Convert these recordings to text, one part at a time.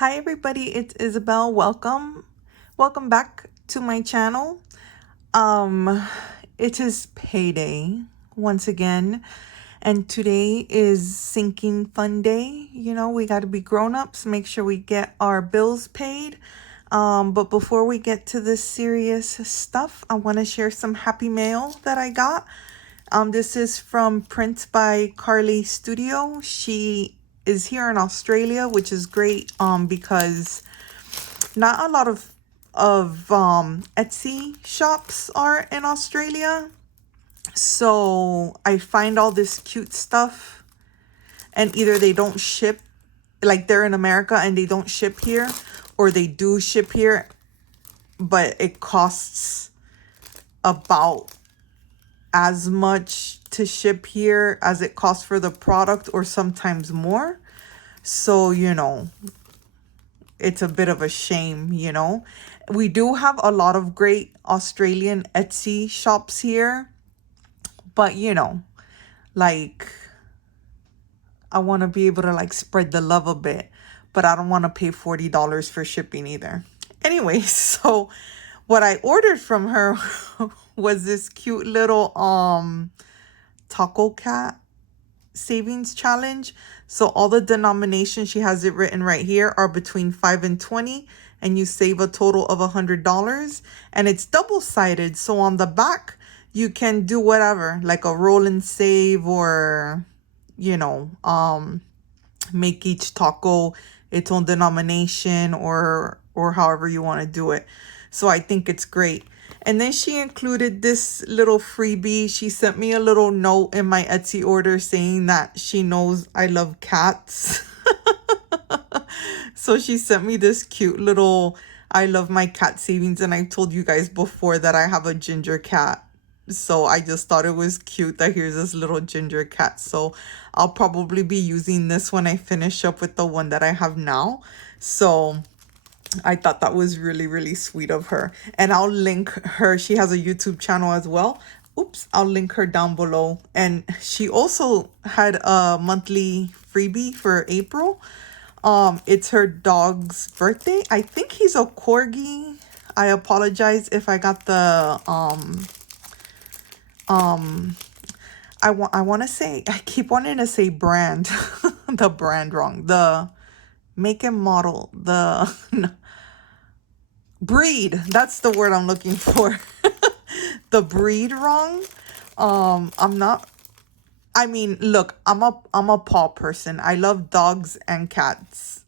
Hi everybody, it's Isabel. Welcome back to my channel. Um it is payday once again, and today is sinking fun day. You know, we got to be grown-ups, make sure we get our bills paid. But before we get to this serious stuff, I want to share some happy mail that I got. This is from Print by Carly Studio. She is here in Australia, which is great because not a lot of Etsy shops are in Australia. So I find all this cute stuff, and either they don't ship, like they're in America and they don't ship here, or they do ship here, but it costs about as much to ship here as it costs for the product, or sometimes more. So, you know, it's a bit of a shame, you know. We do have a lot of great Australian Etsy shops here, but you know, like, I want to be able to like spread the love a bit, but I don't want to pay $40 for shipping either. Anyway, so what I ordered from her was this cute little Tacocat savings challenge. So all the denominations, she has it written right here, are between 5 and 20, and you save a total of $100, and it's double-sided. So on the back you can do whatever, like a roll and save, or you know, make each taco its own denomination, or however you want to do it. So I think it's great. And then she included this little freebie. She sent me a little note in my Etsy order saying that she knows I love cats. So she sent me this cute little I love my cat savings, and I told you guys before that I have a ginger cat. So I just thought it was cute that here's this little ginger cat. So I'll probably be using this when I finish up with the one that I have now. So I thought that was really, really sweet of her. And I'll link her. She has a YouTube channel as well. Oops, I'll link her down below. And she also had a monthly freebie for April. It's her dog's birthday. I think he's a corgi. I apologize if I got the I want to say, I keep wanting to say brand, the brand wrong. The make and model, the breed. That's the word I'm looking for. The breed wrong. I'm not. I mean, look, I'm a paw person. I love dogs and cats.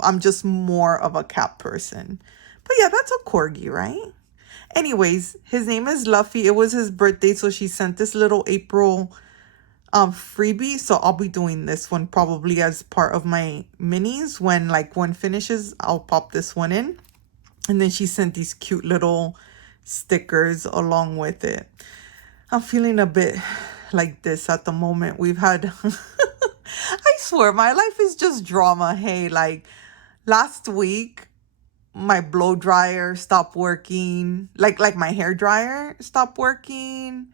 I'm just more of a cat person. But yeah, that's a corgi, right? Anyways, his name is Luffy. It was his birthday, so she sent this little April freebie. So I'll be doing this one probably as part of my minis. When one finishes, I'll pop this one in. And then she sent these cute little stickers along with it. I'm feeling a bit like this at the moment. We've had I swear my life is just drama. Hey, like last week my blow dryer stopped working. Like my hair dryer stopped working.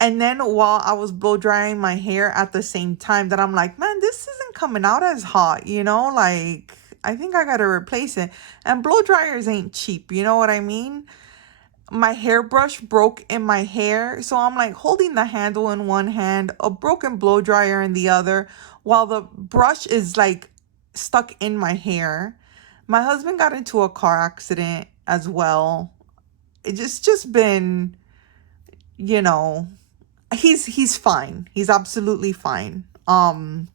And then while I was blow drying my hair at the same time, that I'm like, man, this isn't coming out as hot, you know? Like, I think I gotta replace it. And blow dryers ain't cheap, you know what I mean? My hairbrush broke in my hair, so I'm like holding the handle in one hand, a broken blow dryer in the other, while the brush is like stuck in my hair. My husband got into a car accident as well. It's just been, you know, he's fine. He's absolutely fine. And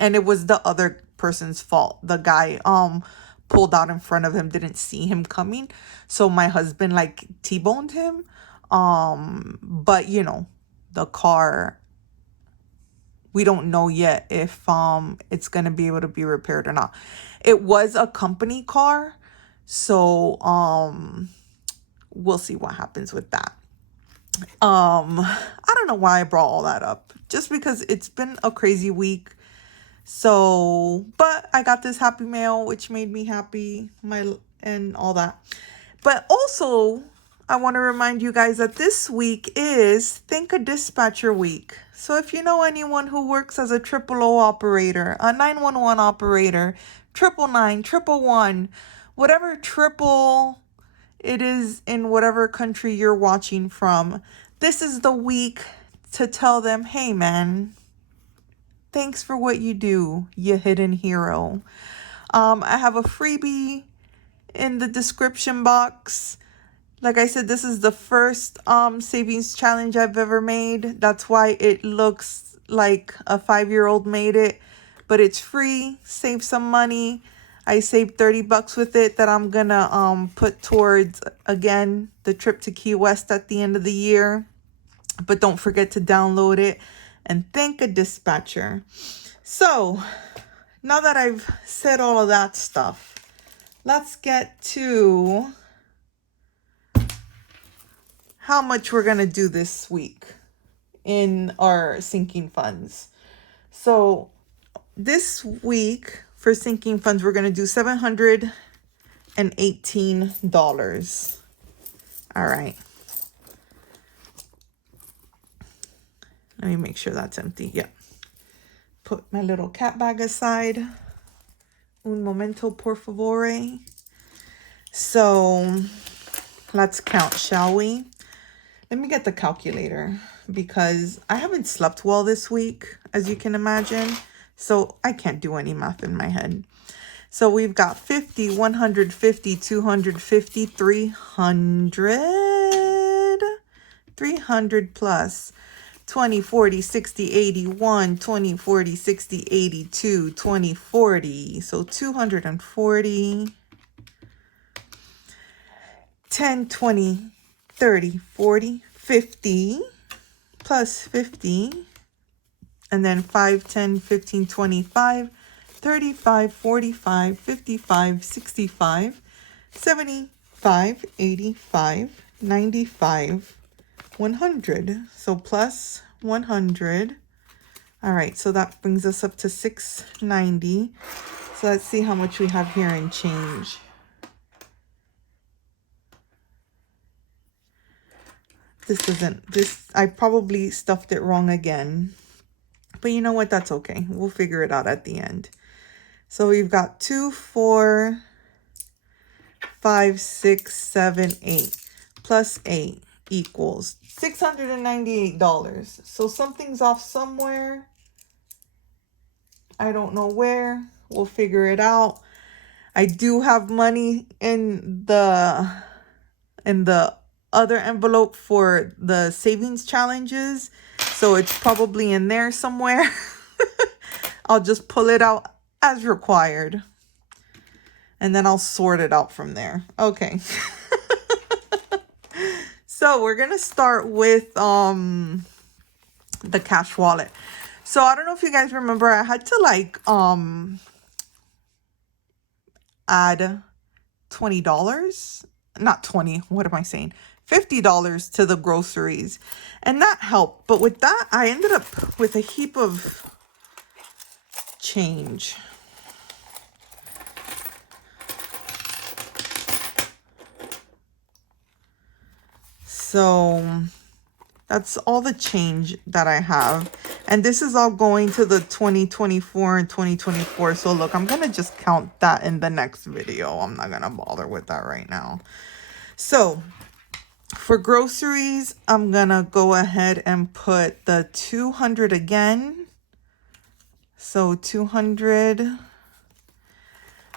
it was the other person's fault. The guy pulled out in front of him, didn't see him coming, so my husband like T-boned him. But you know, the car, we don't know yet if it's gonna be able to be repaired or not. It was a company car, so we'll see what happens with that. I don't know why I brought all that up, just because it's been a crazy week. So, but I got this happy mail, which made me happy, and all that. But also, I want to remind you guys that this week is Think a Dispatcher week. So if you know anyone who works as a 000 operator, a 911 operator, 999, 111, whatever triple it is in whatever country you're watching from. This is the week to tell them, hey man, thanks for what you do, you hidden hero. I have a freebie in the description box. Like I said, this is the first savings challenge I've ever made. That's why it looks like a 5-year-old made it. But it's free. Save some money. I saved $30 with it that I'm gonna put towards, again, the trip to Key West at the end of the year. But don't forget to download it and thank a dispatcher. So now that I've said all of that stuff, let's get to how much we're gonna do this week in our sinking funds. So this week for sinking funds, we're gonna do $718. All right. Let me make sure that's empty. Yeah. Put my little cat bag aside. Un momento, por favore. So let's count, shall we? Let me get the calculator because I haven't slept well this week, as you can imagine. So I can't do any math in my head. So we've got 50, 150, 250, 300. 300 plus 20, 40, 60, 81, 20, 40, 60, 82, 20, 40. So 240. 10, 20, 30, 40, 50 plus 50. And then 5, 10, 15, 25, 35, 45, 55, 65, 75, 85, 95, 100. So plus 100. All right, so that brings us up to 690. So let's see how much we have here in change. I probably stuffed it wrong again. But you know what? That's okay. We'll figure it out at the end. So we've got 2, 4, 5, 6, 7, 8 plus 8 equals $698. So something's off somewhere. I don't know where. We'll figure it out. I do have money in the other envelope for the savings challenges. So it's probably in there somewhere. I'll just pull it out as required. And then I'll sort it out from there. Okay. So we're going to start with the cash wallet. So I don't know if you guys remember, I had to like add $20. Not 20. What am I saying? $50 to the groceries, and that helped. But with that, I ended up with a heap of change. So that's all the change that I have, and this is all going to the 2024 and 2024. So look, I'm gonna just count that in the next video. I'm not gonna bother with that right now. So for groceries, I'm gonna go ahead and put the 200 again. So 200.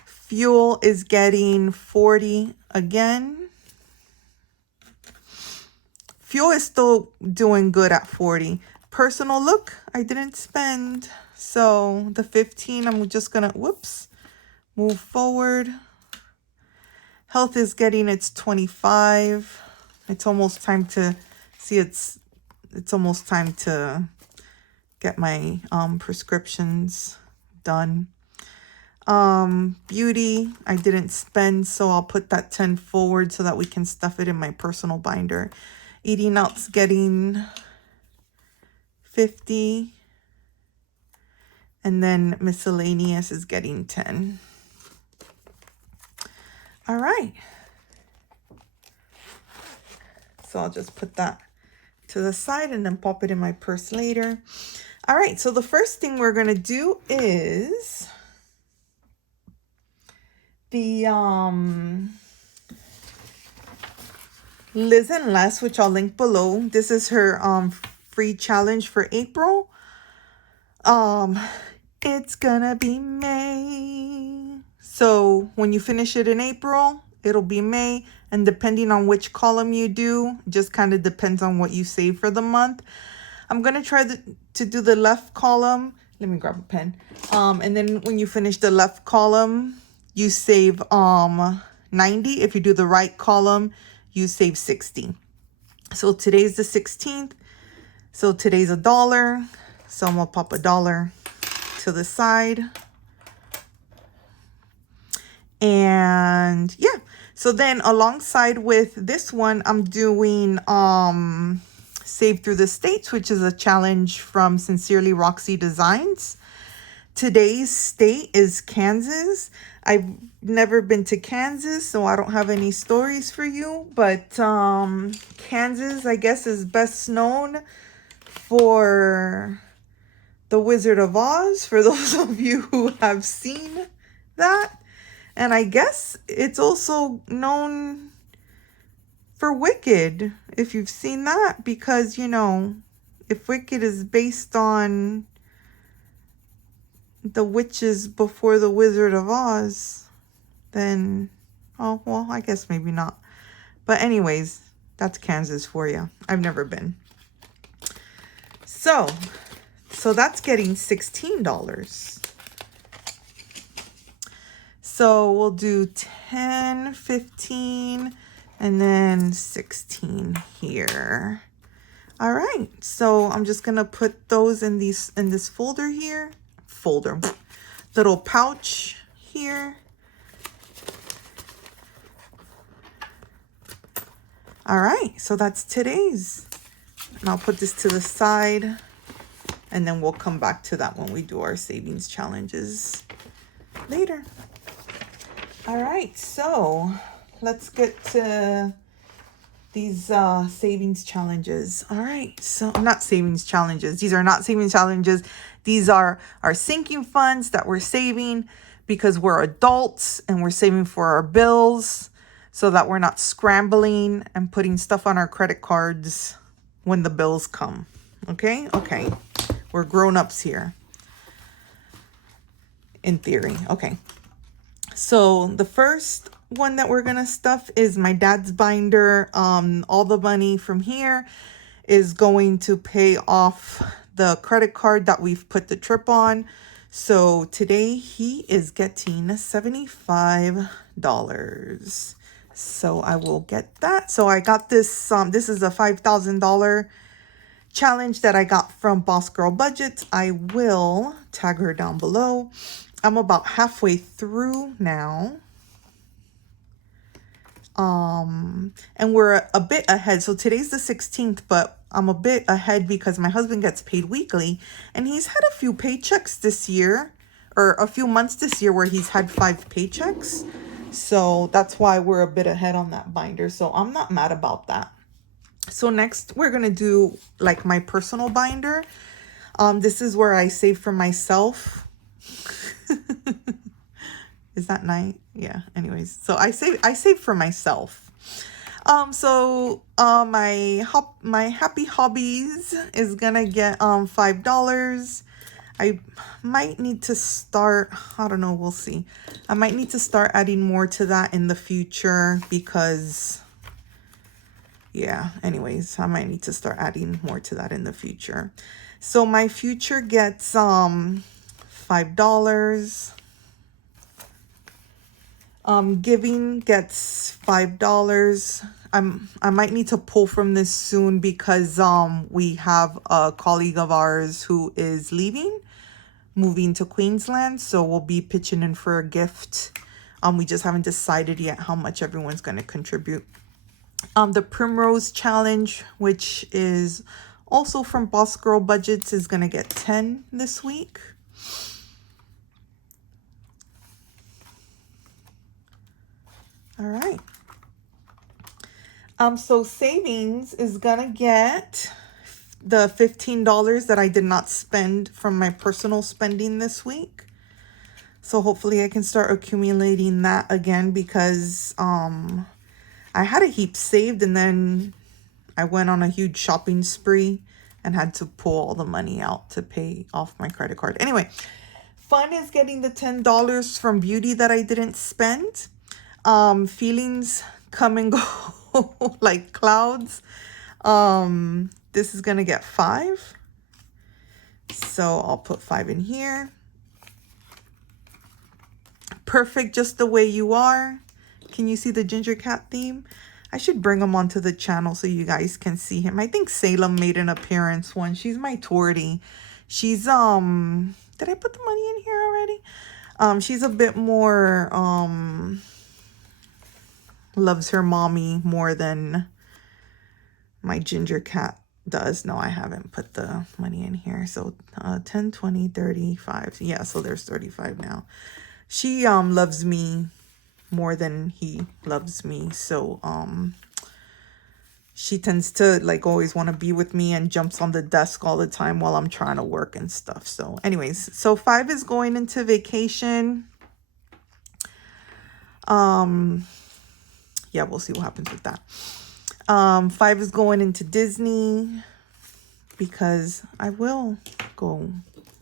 Fuel is getting 40 again. Fuel is still doing good at 40. Personal, look, I didn't spend. So the 15, I'm just gonna, whoops, move forward. Health is getting its 25. It's almost time to see it's almost time to get my prescriptions done. Beauty, I didn't spend, so I'll put that 10 forward so that we can stuff it in my personal binder. Eating out's getting 50. And then miscellaneous is getting 10. All right. So I'll just put that to the side and then pop it in my purse later. All right, so the first thing we're going to do is the Liz and Les, which I'll link below. This is her free challenge for April. It's gonna be May. So when you finish it in April, it'll be May. And depending on which column you do, just kind of depends on what you save for the month. I'm gonna try to do the left column. Let me grab a pen. And then when you finish the left column, you save 90. If you do the right column, you save 60. So today's the 16th. So today's $1. So I'm gonna pop $1 to the side. And yeah, so then alongside with this one, I'm doing Save Through the States, which is a challenge from SincerelyRoxy Designs. Today's state is Kansas. I've never been to Kansas, so I don't have any stories for you. But Kansas, I guess, is best known for The Wizard of Oz, for those of you who have seen that. And I guess it's also known for Wicked, if you've seen that, because, you know, if Wicked is based on the witches before the Wizard of Oz, then, oh, well, I guess maybe not. But anyways, that's Kansas for you. I've never been. So that's getting $16. So we'll do 10, 15, and then 16 here. All right, so I'm just gonna put those in this folder here. Little pouch here. All right, so that's today's. And I'll put this to the side, and then we'll come back to that when we do our savings challenges later. All right, so let's get to these savings challenges. All right, so not savings challenges. These are not savings challenges. These are our sinking funds that we're saving because we're adults and we're saving for our bills so that we're not scrambling and putting stuff on our credit cards when the bills come. Okay? Okay. We're grown-ups here. In theory. Okay. So the first one that we're going to stuff is my dad's binder. All the money from here is going to pay off the credit card that we've put the trip on. So today he is getting $75. So I will get that. So I got this, this is a $5,000 challenge that I got from Boss Girl Budgets. I will tag her down below. I'm about halfway through now. And we're a bit ahead. So today's the 16th, but I'm a bit ahead because my husband gets paid weekly and he's had a few paychecks this year, or a few months this year where he's had 5 paychecks. So that's why we're a bit ahead on that binder. So I'm not mad about that. So next we're going to do like my personal binder. This is where I save for myself. Is that night? Yeah. Anyways, so I save for myself. My happy hobbies is gonna get $5. I might need to start, I don't know, we'll see. I might need to start adding more to that in the future because yeah, anyways, I might need to start adding more to that in the future. So my future gets $5. Giving gets $5. I might need to pull from this soon because we have a colleague of ours who is moving to Queensland, so we'll be pitching in for a gift. We just haven't decided yet how much everyone's going to contribute. The Primrose Challenge, which is also from Boss Girl Budgets, is going to get 10 this week. All right. So savings is gonna get the $15 that I did not spend from my personal spending this week. So hopefully I can start accumulating that again, because I had a heap saved and then I went on a huge shopping spree and had to pull all the money out to pay off my credit card. Anyway, fun is getting the $10 from beauty that I didn't spend. Feelings come and go like clouds. This is gonna get 5. So I'll put 5 in here. Perfect just the way you are. Can you see the ginger cat theme? I should bring him onto the channel so you guys can see him. I think Salem made an appearance once. She's my tortie. She's did I put the money in here already? She's a bit more loves her mommy more than my ginger cat does. No, I haven't put the money in here. So 10, 20, 35. Yeah, so there's 35 now. She loves me more than he loves me. So she tends to like always want to be with me and jumps on the desk all the time while I'm trying to work and stuff. So anyways, so 5 is going into vacation. Yeah, we'll see what happens with that. 5 is going into Disney because I will go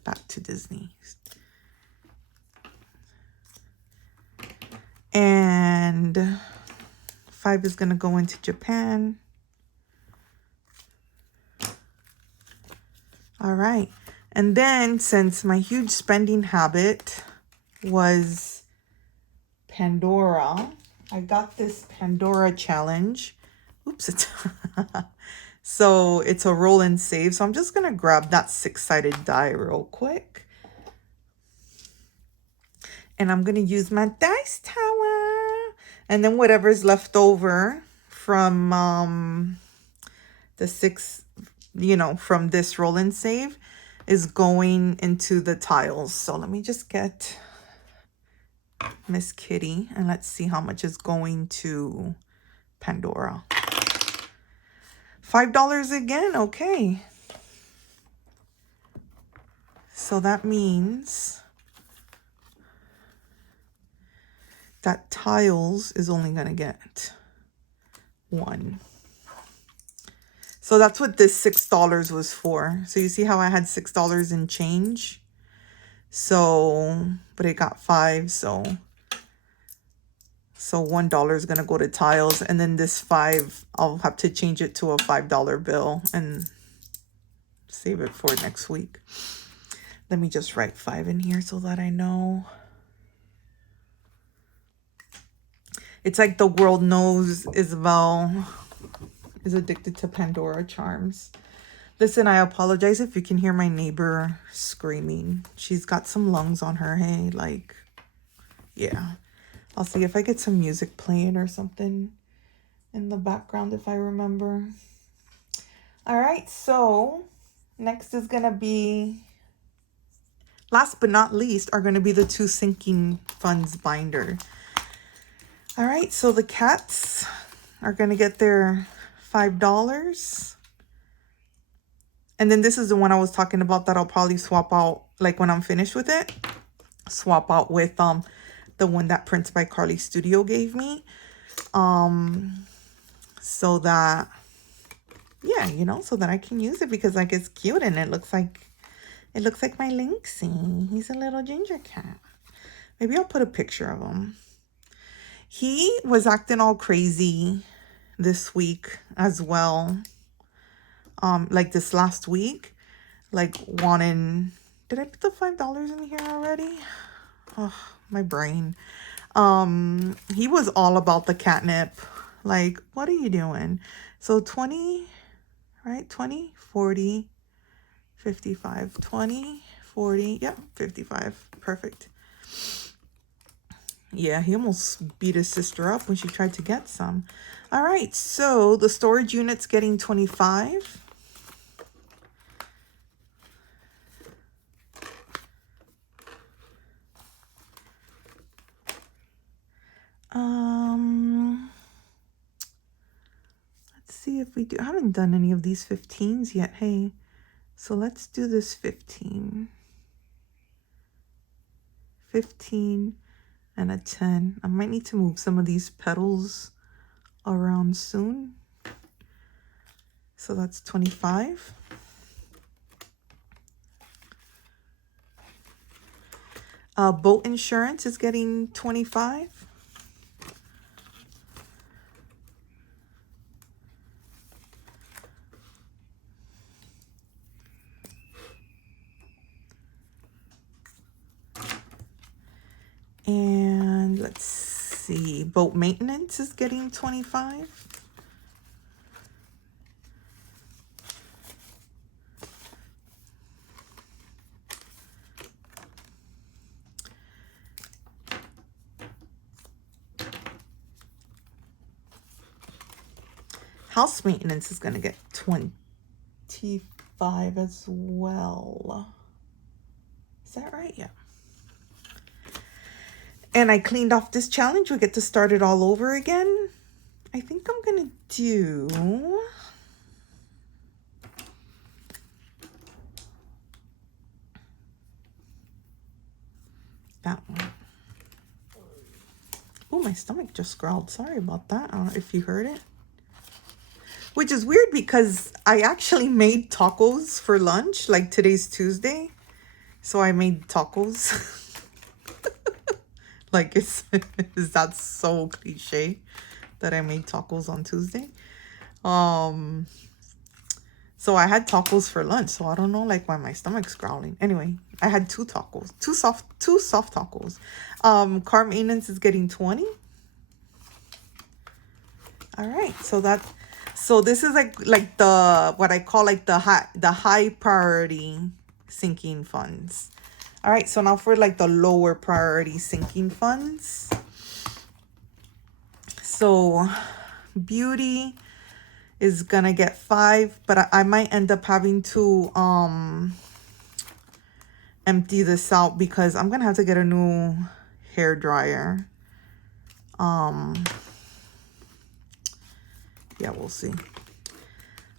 back to Disney. And 5 is going to go into Japan. All right. And then since my huge spending habit was Pandora, I got this Pandora challenge. Oops. It's so it's a roll and save. So I'm just going to grab that 6-sided die real quick. And I'm going to use my dice tower. And then whatever's left over from the 6, you know, from this roll and save is going into the tiles. So let me just get Miss Kitty and let's see how much is going to Pandora. $5 again. Okay. So that means that tiles is only going to get 1. So that's what this $6 was for. So you see how I had $6 in change? So, but it got 5. So $1 is going to go to tiles. And then this 5, I'll have to change it to a $5 bill and save it for next week. Let me just write 5 in here so that I know. It's like the world knows Isabel is addicted to Pandora charms. Listen, I apologize if you can hear my neighbor screaming. She's got some lungs on her, hey, like, yeah. I'll see if I get some music playing or something in the background if I remember. All right, so next is going to be, last but not least, are going to be the 2 sinking funds binder. All right, so the cats are going to get their $5. And then this is the one I was talking about that I'll probably swap out, like when I'm finished with it, swap out with the one that Prints by Carly Studio gave me. So that, yeah, you know, so that I can use it because like it's cute and it looks like my Lynxie. He's a little ginger cat. Maybe I'll put a picture of him. He was acting all crazy this week as well. Like this last week, like wanting, did I put the $5 in here already? Oh, my brain. He was all about the catnip. Like, what are you doing? So 20, right? 20, 40, 55, 20, 40, yeah, 55. Perfect. Yeah, he almost beat his sister up when she tried to get some. All right, so the storage unit's getting 25. Let's see if we do. I haven't done any of these 15s yet. Hey, so let's do this 15. 15, and a 10. I might need to move some of these petals around soon. So that's 25. Boat insurance is getting 25. And let's see, boat maintenance is getting 25. House maintenance is going to get 25 as well. Is that right? Yeah. And I cleaned off this challenge. We get to start it all over again. I think I'm going to do that one. Oh, my stomach just growled. Sorry about that. I don't know if you heard it. Which is weird because I actually made tacos for lunch. Like today's Tuesday. So I made tacos. Like, is that so cliche that I made tacos on Tuesday? So I had tacos for lunch. So I don't know, like, why my stomach's growling. Anyway, I had two tacos, two soft tacos. Car maintenance is getting 20. All right, so this is like the what I call like the high priority sinking funds. All right, so now for like the lower priority sinking funds. So beauty is gonna get 5, but I might end up having to empty this out because I'm gonna have to get a new hair dryer. Yeah, we'll see.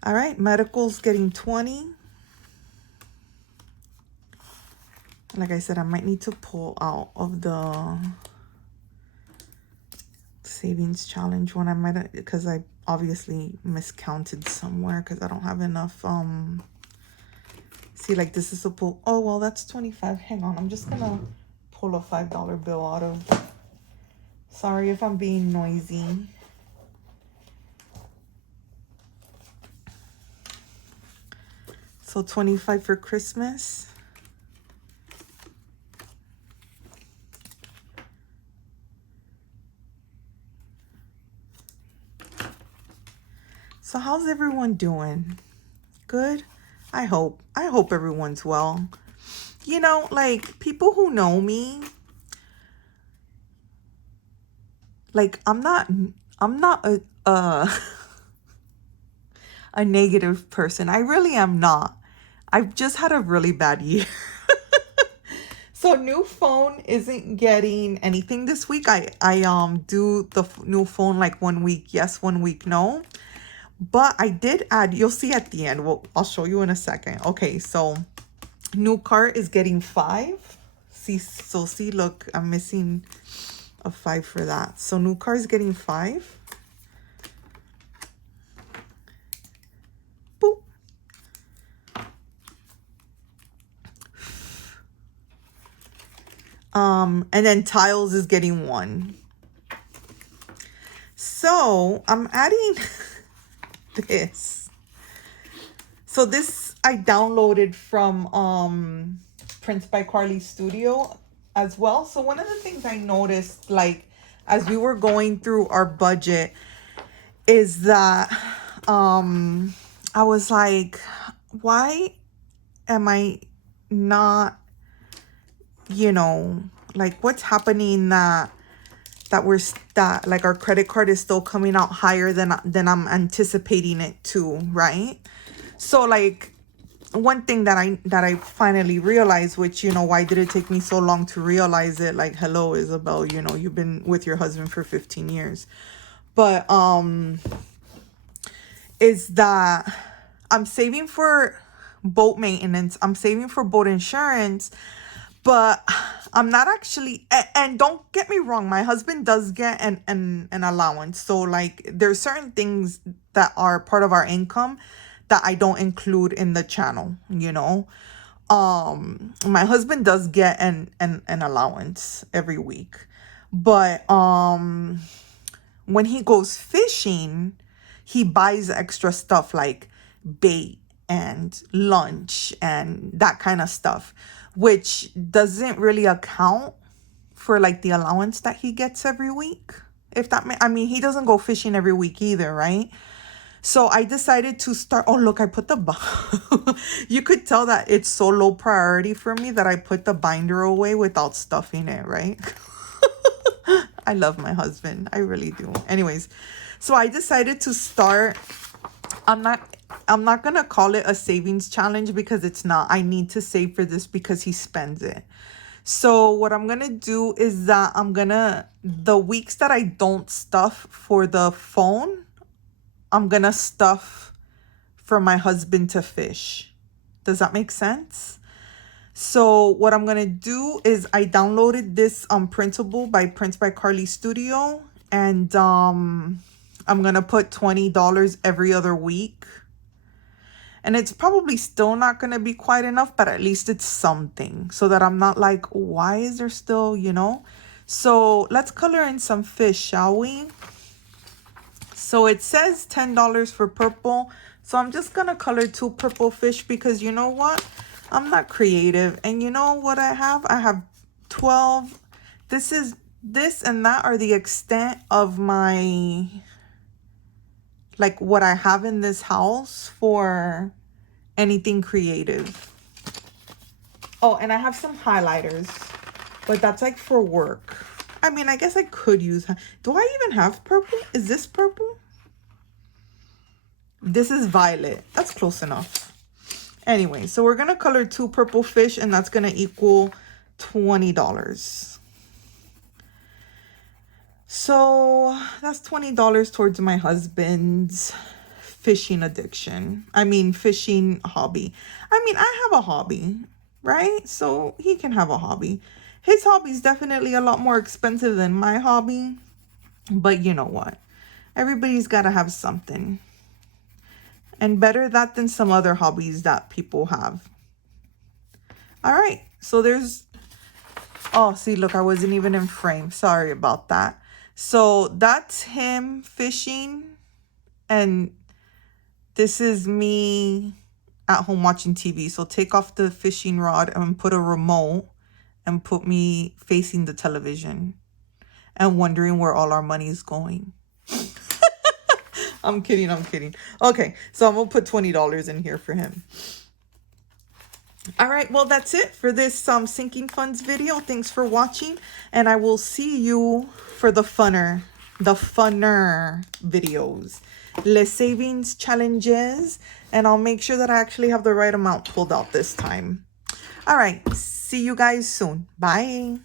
All right, medical's getting 20. Like I said, I might need to pull out of the savings challenge one. I might, because I obviously miscounted somewhere because I don't have enough. See, like this is a pull. Oh, well, that's 25. Hang on, I'm just gonna pull a $5 bill out of. Sorry if I'm being noisy. So 25 for Christmas. So how's everyone doing? Good? I hope everyone's well. You know, like people who know me, like I'm not a a negative person. I really am not. I've just had a really bad year. So new phone isn't getting anything this week. I do the new phone like 1 week yes, 1 week no. But I did add, you'll see at the end. Well, I'll show you in a second. Okay, so new car is getting 5. See, look, I'm missing a 5 for that. So new car is getting 5. Boop. And then tiles is getting 1. So I'm adding this. So this I downloaded from Prince by Carly Studio as well. So one of the things I noticed, like as we were going through our budget, is that I was like, why am I not, you know, like what's happening that like our credit card is still coming out higher than I'm anticipating it to, right? So like one thing that I finally realized, which, you know, why did it take me so long to realize it? Like, hello, Isabel, you know, you've been with your husband for 15 years. But is that I'm saving for boat maintenance, I'm saving for boat insurance, But I'm not actually, and don't get me wrong, my husband does get an allowance. So like there's certain things that are part of our income that I don't include in the channel, you know. My husband does get an allowance every week. But when he goes fishing, he buys extra stuff like bait and lunch and that kind of stuff, which doesn't really account for like the allowance that he gets every week. If that I mean, he doesn't go fishing every week either, right? So I decided to start. Oh, look, I put the you could tell that it's so low priority for me that I put the binder away without stuffing it, right? I love my husband. I really do. Anyways, so I decided to start. I'm not gonna call it a savings challenge because it's not. I need to save for this because he spends it. So what I'm gonna do is that the weeks that I don't stuff for the phone, I'm gonna stuff for my husband to fish. Does that make sense? So what I'm gonna do is I downloaded this printable by Prints by Carly Studio, and I'm gonna put $20 every other week. And it's probably still not gonna be quite enough, but at least it's something so that I'm not like, why is there still, you know? So let's color in some fish, shall we? So it says $10 for purple. So I'm just gonna color 2 purple fish because you know what? I'm not creative. And you know what I have? I have 12. This and that are the extent of my, like what I have in this house for anything creative. Oh, and I have some highlighters, but that's like for work. I mean, I guess I could use, do I even have purple? Is this purple? This is violet. That's close enough. Anyway, so we're gonna color 2 purple fish and that's gonna equal $20. So that's $20 towards my husband's fishing addiction. I mean, fishing hobby. I mean, I have a hobby, right? So he can have a hobby. His hobby is definitely a lot more expensive than my hobby. But you know what? Everybody's got to have something. And better that than some other hobbies that people have. All right. So there's... Oh, see, look, I wasn't even in frame. Sorry about that. So that's him fishing. And this is me at home watching TV. So take off the fishing rod and put a remote and put me facing the television and wondering where all our money is going. I'm kidding. Okay, so I'm going to put $20 in here for him. All right, well, that's it for this sinking funds video. Thanks for watching, and I will see you for the funner videos, les savings challenges, and I'll make sure that I actually have the right amount pulled out this time. All right, see you guys soon. Bye.